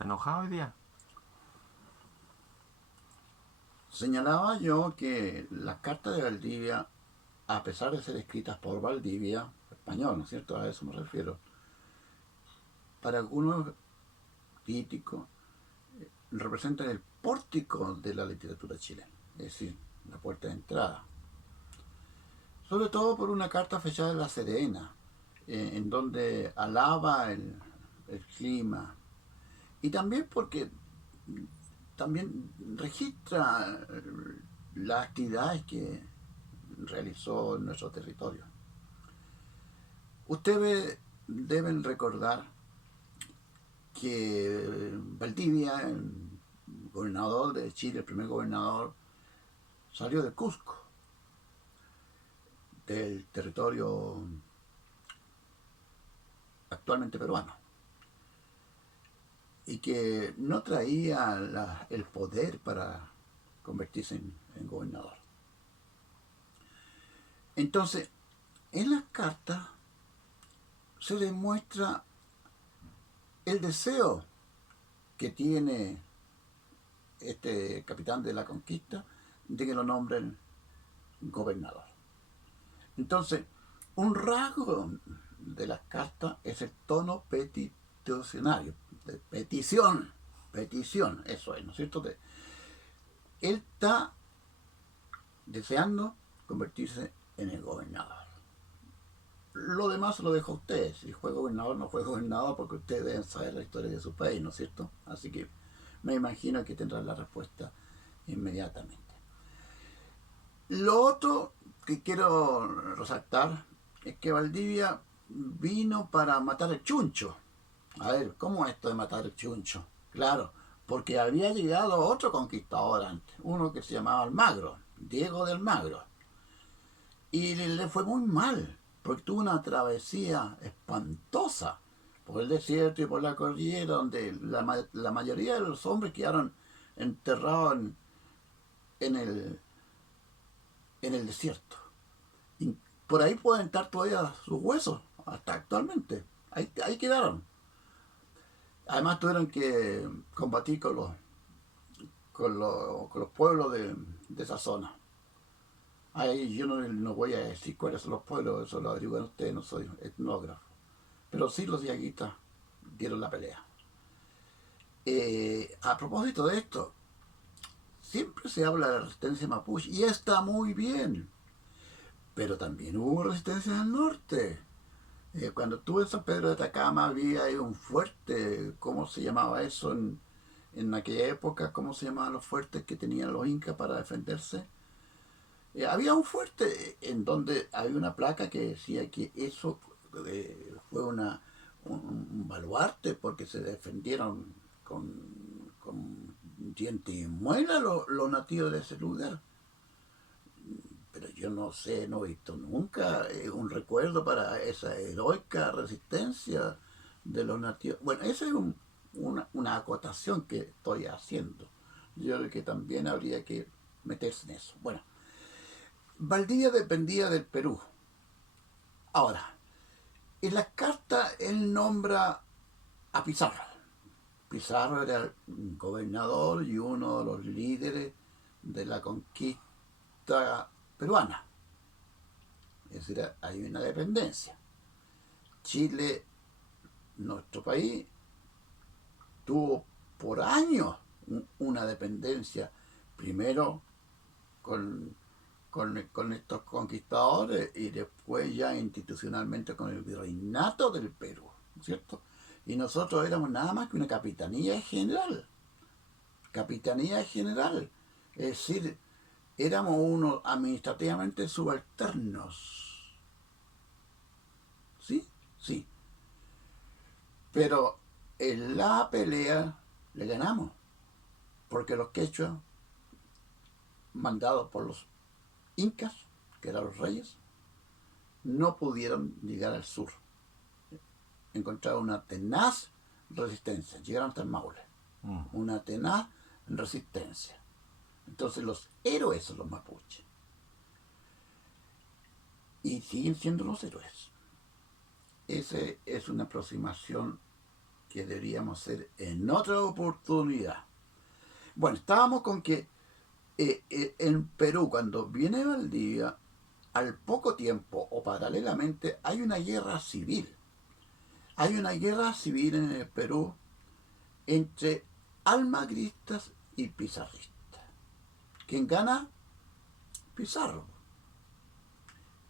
¿Está enojado hoy día? Señalaba yo que las cartas de Valdivia, a pesar de ser escritas por Valdivia, español, ¿no es cierto? A eso me refiero. Para algunos críticos representan el pórtico de la literatura chilena, es decir, la puerta de entrada. Sobre todo por una carta fechada en La Serena, en donde alaba el clima. Y también porque también registra las actividades que realizó en nuestro territorio. Ustedes deben recordar que Valdivia, el gobernador de Chile, el primer gobernador, salió de Cusco, del territorio actualmente peruano, y que no traía el poder para convertirse en gobernador. Entonces, en las cartas se demuestra el deseo que tiene este capitán de la conquista de que lo nombren gobernador. Entonces, un rasgo de las cartas es el tono peticionario, de petición, eso es, ¿no es cierto? Él está deseando convertirse en el gobernador. Lo demás se lo dejo a ustedes. Si fue gobernador, no fue gobernador, porque ustedes deben saber la historia de su país, ¿no es cierto? Así que me imagino que tendrán la respuesta inmediatamente. Lo otro que quiero resaltar es que Valdivia vino para matar el chuncho. A ver, ¿cómo es esto de matar el chuncho? Claro, porque había llegado otro conquistador antes, uno que se llamaba Almagro, Diego de Almagro. Y le fue muy mal, porque tuvo una travesía espantosa por el desierto y por la cordillera, donde la mayoría de los hombres quedaron enterrados en el, en el desierto. Y por ahí pueden estar todavía sus huesos, hasta actualmente. Ahí quedaron. Además tuvieron que combatir con los pueblos de esa zona. Ahí yo no voy a decir cuáles son los pueblos, eso lo averiguan ustedes, no soy etnógrafo. Pero sí los diaguitas dieron la pelea. A propósito de esto, siempre se habla de la resistencia mapuche y está muy bien, pero también hubo resistencia en el norte. Cuando estuve en San Pedro de Atacama había ahí un fuerte, ¿cómo se llamaba eso en aquella época? ¿Cómo se llamaban los fuertes que tenían los incas para defenderse? Había un fuerte en donde había una placa que decía que eso fue un baluarte porque se defendieron con diente y muela los nativos de ese lugar. Pero yo no sé, no he visto nunca un recuerdo para esa heroica resistencia de los nativos. Bueno, esa es una acotación que estoy haciendo. Yo creo que también habría que meterse en eso. Bueno, Valdivia dependía del Perú. Ahora, en las cartas él nombra a Pizarro. Pizarro era el gobernador y uno de los líderes de la conquista peruana. Es decir, hay una dependencia. Chile, nuestro país, tuvo por años una dependencia, primero con estos conquistadores y después ya institucionalmente con el virreinato del Perú, ¿cierto? Y nosotros éramos nada más que una capitanía general. Capitanía general. Es decir, éramos unos administrativamente subalternos. ¿Sí? Sí. Pero en la pelea le ganamos. Porque los quechuas, mandados por los incas, que eran los reyes, no pudieron llegar al sur. Encontraron una tenaz resistencia. Llegaron hasta el Maule. Una tenaz resistencia. Entonces los héroes son los mapuches. Y siguen siendo los héroes. Esa es una aproximación que deberíamos hacer en otra oportunidad. Bueno, estábamos con que en Perú, cuando viene Valdivia, al poco tiempo o paralelamente hay una guerra civil. Hay una guerra civil en el Perú entre almagristas y pizarristas. ¿Quién gana? Pizarro.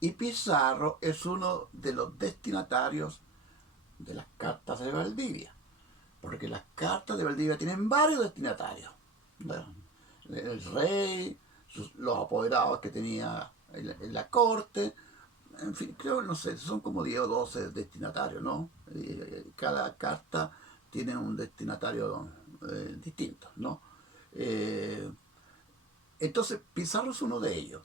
Y Pizarro es uno de los destinatarios de las cartas de Valdivia. Porque las cartas de Valdivia tienen varios destinatarios. Bueno, el rey, los apoderados que tenía en la corte, en fin, creo, no sé, son como 10 o 12 destinatarios, ¿no? Cada carta tiene un destinatario distinto, ¿no? Eh, entonces, Pizarro es uno de ellos.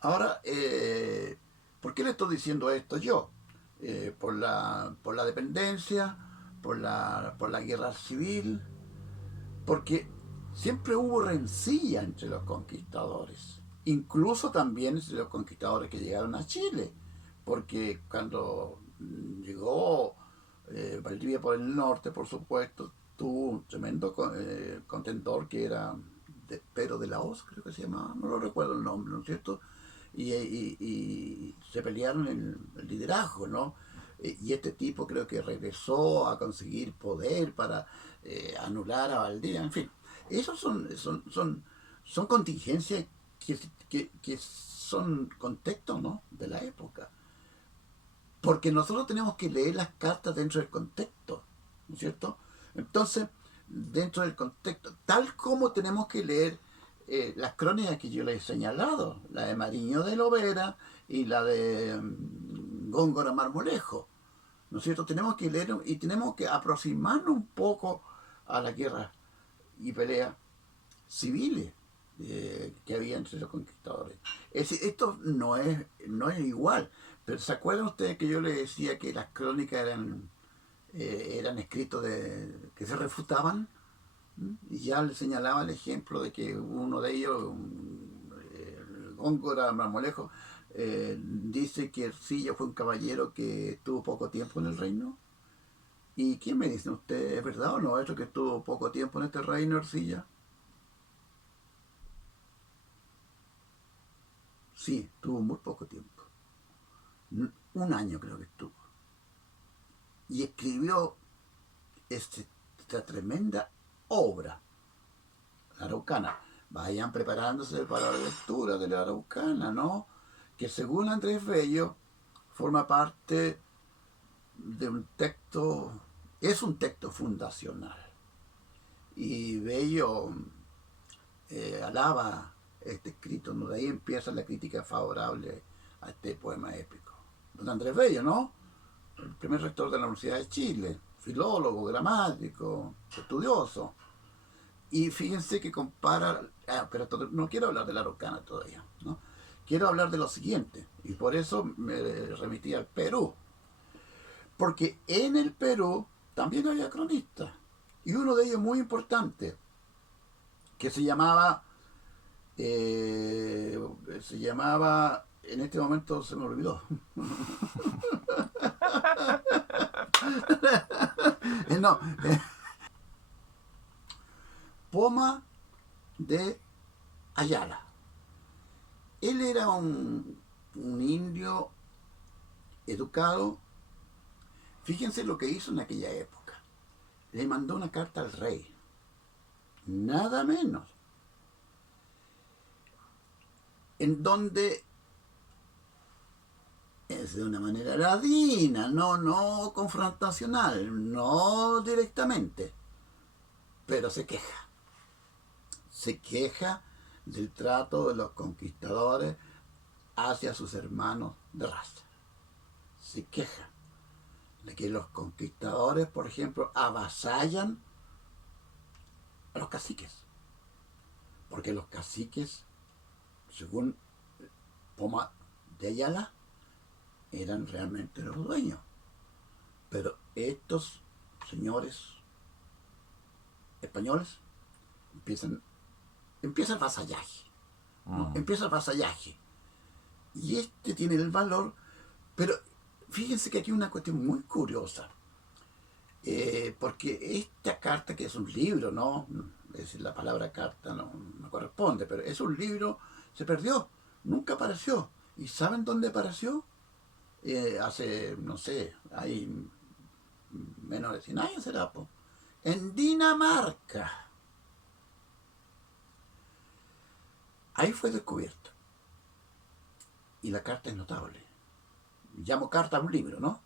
Ahora, ¿por qué le estoy diciendo esto yo? Por la dependencia, por la guerra civil, porque siempre hubo rencilla entre los conquistadores, incluso también entre los conquistadores que llegaron a Chile, porque cuando llegó Valdivia por el norte, por supuesto, tuvo un tremendo contendor que era Pedro de la Hoz, creo que se llamaba, no lo recuerdo el nombre, ¿no es cierto? Y se pelearon el liderazgo, ¿no? Y este tipo creo que regresó a conseguir poder para anular a Valdivia, en fin. Esos son contingencias que son contextos, ¿no? De la época. Porque nosotros tenemos que leer las cartas dentro del contexto, ¿no es cierto? Entonces, dentro del contexto, tal como tenemos que leer las crónicas que yo les he señalado, la de Mariño de Lovera y la de Góngora Marmolejo, ¿no es cierto? Tenemos que leer y tenemos que aproximarnos un poco a la guerra y peleas civiles que había entre los conquistadores. Es decir, esto no es igual, pero ¿se acuerdan ustedes que yo les decía que las crónicas eran escritos que se refutaban? Y ya le señalaba el ejemplo de que uno de ellos, Góngora Marmolejo, dice que Ercilla fue un caballero que tuvo poco tiempo en el reino. ¿Y quién me dice usted, es verdad o no eso que estuvo poco tiempo en este reino, Ercilla? Sí, tuvo muy poco tiempo. Un año creo que estuvo. Y escribió esta tremenda obra, la Araucana. Vayan preparándose para la lectura de la Araucana, ¿no? Que según Andrés Bello forma parte de un texto, es un texto fundacional. Y Bello alaba este escrito, ¿no? De ahí empieza la crítica favorable a este poema épico. Don Andrés Bello, ¿no? El primer rector de la Universidad de Chile, filólogo, gramático, estudioso. Y fíjense que compara, pero no quiero hablar de la Araucana todavía, ¿no? Quiero hablar de lo siguiente, y por eso me remití al Perú. Porque en el Perú también había cronistas, y uno de ellos muy importante, que se llamaba, en este momento se me olvidó. No, Poma de Ayala. Él era un indio educado. Fíjense lo que hizo en aquella época. Le mandó una carta al rey. Nada menos. En donde es de una manera ladina, no confrontacional, no directamente, pero se queja. Se queja del trato de los conquistadores hacia sus hermanos de raza. Se queja de que los conquistadores, por ejemplo, avasallan a los caciques. Porque los caciques, según Poma de Ayala, eran realmente los dueños. Pero estos señores españoles empieza el vasallaje. ¿No? Empieza el vasallaje. Y este tiene el valor, pero fíjense que aquí hay una cuestión muy curiosa. Porque esta carta, que es un libro, ¿no? Es decir, la palabra carta no corresponde, pero es un libro, se perdió, nunca apareció. ¿Y saben dónde apareció? Hace, no sé, hay menos de 100 años será, po. En Dinamarca. Ahí fue descubierto. Y la carta es notable. Llamo carta a un libro, ¿no?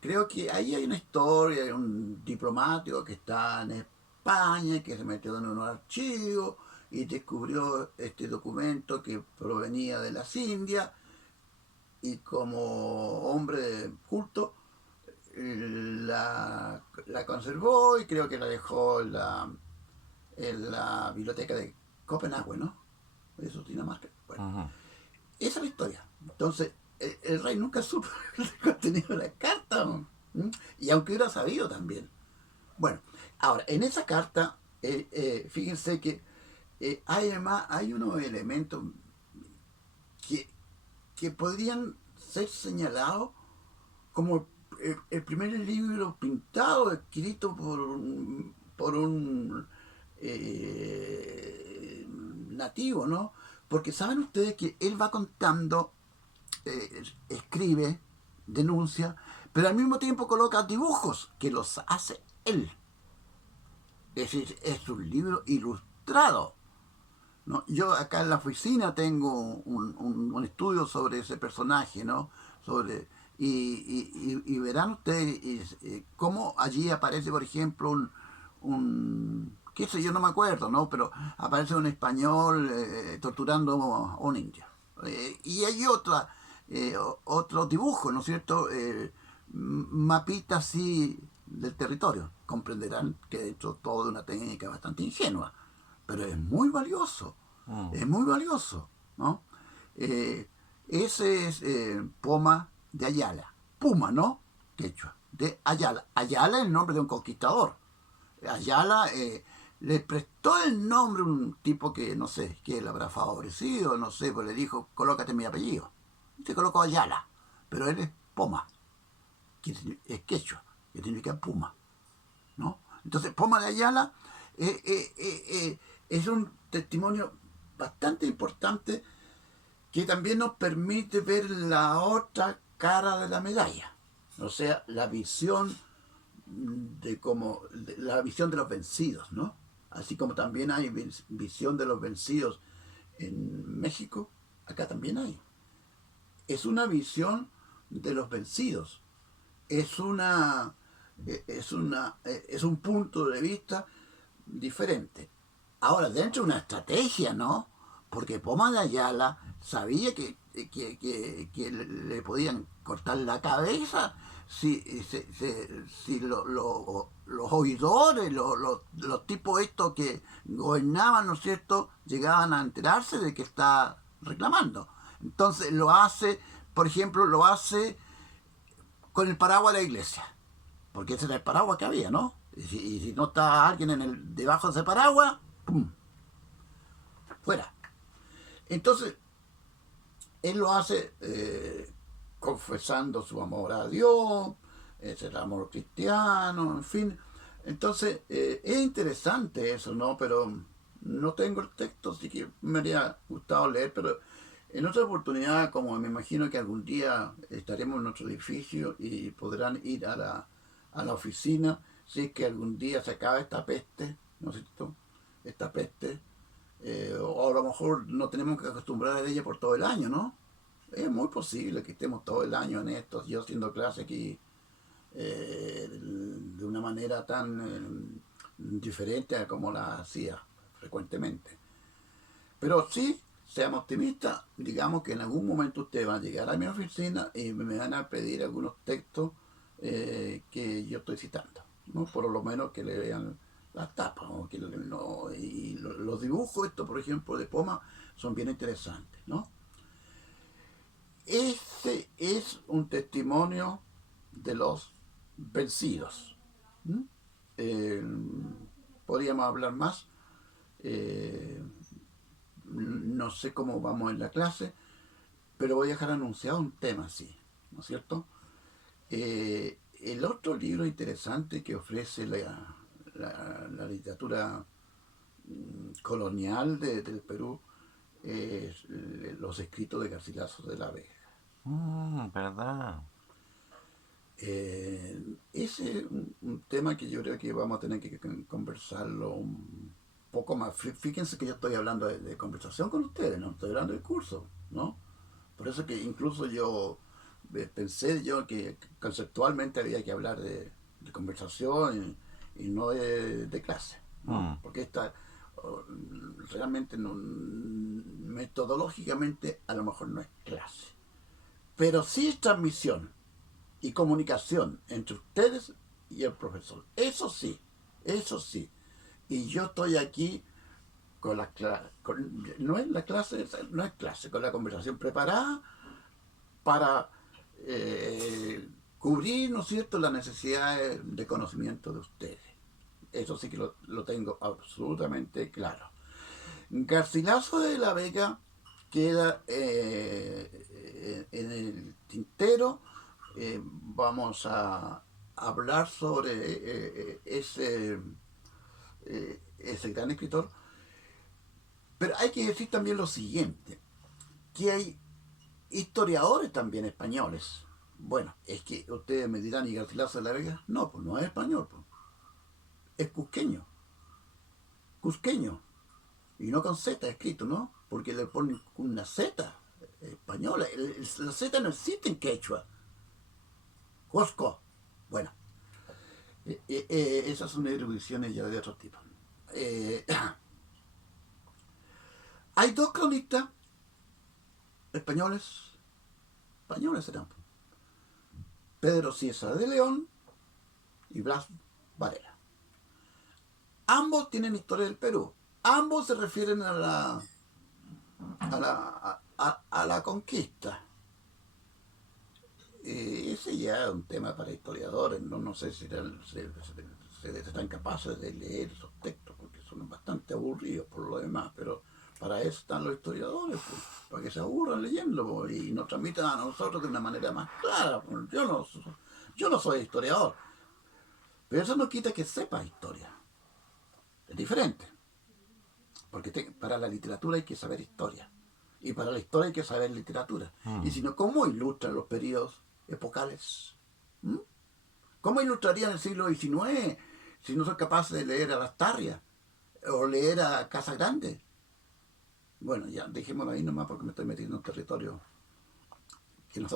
Creo que ahí hay una historia de un diplomático que está en España, que se metió en un archivo y descubrió este documento que provenía de las Indias, y como hombre culto la conservó y creo que la dejó en la biblioteca de Copenhague, ¿no? Eso es Dinamarca. Bueno, Ujú. esa es la historia. Entonces, el rey nunca supo el contenido de la carta, ¿no? ¿Mm? Y aunque hubiera sabido también. Bueno, ahora, en esa carta, fíjense que hay unos elementos que, que podrían ser señalados como el primer libro pintado, escrito por un nativo, ¿no? Porque saben ustedes que él va contando, escribe, denuncia, pero al mismo tiempo coloca dibujos que los hace él. Es decir, es un libro ilustrado, ¿no? Yo acá en la oficina tengo un estudio sobre ese personaje, ¿no? Sobre, y verán ustedes cómo allí aparece, por ejemplo, qué sé yo, no me acuerdo, ¿no? Pero aparece un español torturando a un indio. Y hay otro dibujo, ¿no es cierto? Mapita así del territorio. Comprenderán que dentro todo de una técnica bastante ingenua, pero es muy valioso, ¿no? Eh, Ese es Poma de Ayala, Puma, ¿no? Quechua, de Ayala. Ayala es el nombre de un conquistador. Ayala le prestó el nombre a un tipo que no sé, que le habrá favorecido, no sé, pues le dijo, colócate mi apellido. Y se colocó Ayala, pero él es Poma, que es quechua, que significa puma, ¿no? Entonces, Poma de Ayala es un testimonio bastante importante que también nos permite ver la otra cara de la medalla, o sea, la visión de los vencidos, ¿no? Así como también hay visión de los vencidos en México, acá también hay. Es una visión de los vencidos, es es un punto de vista diferente. Ahora, dentro de una estrategia, ¿no? Porque Poma de Ayala sabía que le podían cortar la cabeza si los oidores, los tipos estos que gobernaban, ¿no es cierto?, llegaban a enterarse de que está reclamando. Entonces lo hace, por ejemplo, lo hace con el paraguas de la iglesia, porque ese era el paraguas que había, ¿no? Y si no está alguien debajo de ese paraguas, ¡pum!, fuera. Entonces, él lo hace confesando su amor a Dios, es el amor cristiano, en fin. Entonces, es interesante eso, ¿no? Pero no tengo el texto, así que me habría gustado leer, pero en otra oportunidad, como me imagino que algún día estaremos en nuestro edificio y podrán ir a la oficina, si es que algún día se acaba esta peste, ¿no es cierto? Esta peste, o a lo mejor no tenemos que acostumbrar a ella por todo el año, ¿no? Es muy posible que estemos todo el año en esto, yo haciendo clase aquí de una manera tan diferente a como la hacía frecuentemente. Pero sí, seamos optimistas, digamos que en algún momento ustedes van a llegar a mi oficina y me van a pedir algunos textos que yo estoy citando, ¿no? Por lo menos que le vean las tapas, ¿no? Y los dibujos, estos por ejemplo de Poma, son bien interesantes, ¿no? Ese es un testimonio de los vencidos. ¿Mm? Eh, Podríamos hablar más. Eh, no sé cómo vamos en la clase, pero voy a dejar anunciado un tema así, ¿no es cierto? el otro libro interesante que ofrece la literatura colonial del Perú es los escritos de Garcilaso de la Vega. ¿Verdad? Ese es un tema que yo creo que vamos a tener que conversarlo un poco más. Fíjense que yo estoy hablando de conversación con ustedes, no estoy hablando de curso, ¿no? Por eso que incluso yo pensé yo que conceptualmente había que hablar de conversación y no de clase, ¿no? Mm, Porque esta oh, realmente no, metodológicamente a lo mejor no es clase, pero sí es transmisión y comunicación entre ustedes y el profesor. Eso sí, eso sí. Y yo estoy aquí con la no es la clase, no es clase, con la conversación preparada para cubrir, ¿no es cierto?, las necesidades de conocimiento de ustedes. Eso sí que lo tengo absolutamente claro. Garcilaso de la Vega queda en el tintero. Vamos a hablar sobre ese gran escritor. Pero hay que decir también lo siguiente, que hay historiadores también españoles. Bueno, es que ustedes me dirán, ¿y Garcilaso de la Vega? No, pues no es español, pues. Es cusqueño. Cusqueño. Y no con Z escrito, ¿no? Porque le ponen una Z española. La Z no existe en quechua. Cusco. Bueno, esas son erudiciones ya de otro tipo. Eh, hay dos cronistas españoles, españoles serán, Pedro Cieza de León y Blas Varela. Ambos tienen historia del Perú. Ambos se refieren a la conquista. Ese ya es un tema para historiadores. No sé si están capaces de leer esos textos, porque son bastante aburridos por lo demás, pero para eso están los historiadores, pues, para que se aburran leyendo pues, y nos transmitan a nosotros de una manera más clara. Pues. Yo no soy historiador, pero eso no quita que sepa historia. Es diferente, porque para la literatura hay que saber historia. Y para la historia hay que saber literatura. Y mm. si no, ¿cómo ilustran los periodos epocales? ¿Mm? ¿Cómo ilustrarían el siglo XIX si no son capaces de leer a Lastarria o leer a Casa Grande? Bueno, ya dejémoslo ahí nomás porque me estoy metiendo en territorio